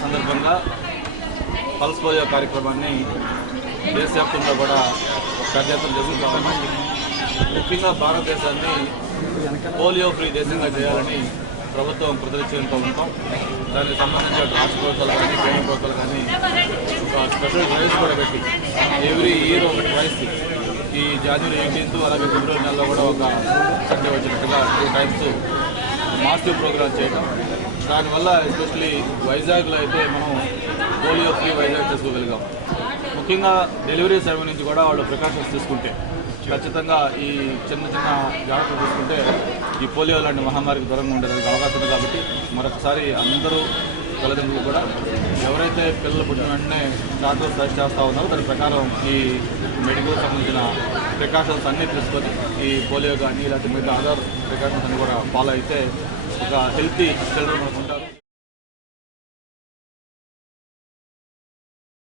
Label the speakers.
Speaker 1: సందర్భంగా పల్స్ పోయో కార్యక్రమాన్ని దేశవ్యాప్తంగా కూడా కార్యక్రమం జరుగుతూ ఉన్నాం ముఖ్యంగా భారతదేశాన్ని పోలియో ఫ్రీ దేశంగా చేయాలని ప్రభుత్వం ప్రదర్శనతో ఉంటాం. దానికి సంబంధించిన అటు రాష్ట్ర ప్రభుత్వాలు కానీ కేంద్ర ప్రభుత్వాలు కానీ ఒక స్పెషల్ ప్రైస్ కూడా పెట్టి ఎవ్రీ ఇయర్ ఒక ప్రైస్ ఈ జనవరి ఎయిటీన్త్ అలాగే ఫిబ్రవరి నెలలో కూడా ఒక సండే వచ్చినట్టుగా టూ టైమ్స్ మాస్టివ్ ప్రోగ్రామ్ చేయడం దానివల్ల ఎస్పెషలీ వైజాగ్లో అయితే మనం పోలియో ఫ్రీ వైజాగ్ చేసుకోగలిగాం. ముఖ్యంగా డెలివరీ సమయం నుంచి కూడా వాళ్ళు ప్రికాషన్స్ తీసుకుంటే ఖచ్చితంగా ఈ చిన్న చిన్న జాగ్రత్తలు తీసుకుంటే ఈ పోలియో లాంటి మహమ్మారికి దూరంగా ఉండేదానికి అవకాశం ఉంది కాబట్టి మరొకసారి అందరూ తల్లిదండ్రులు కూడా ఎవరైతే పిల్లలు పుట్టిన వెంటనే డాక్టర్ సజెస్ట్ చేస్తూ ఉన్నారో దాని ప్రకారం ఈ మెడికల్ సంబంధించిన ప్రికాషన్స్ అన్నీ తీసుకొని ఈ పోలియో కానీ ఇలాంటి మిగతా అదర్ ప్రికాషన్స్ అన్నీ కూడా ఫాలో అయితే ఒక హెల్తీ చిల్డ్రన్ మనకు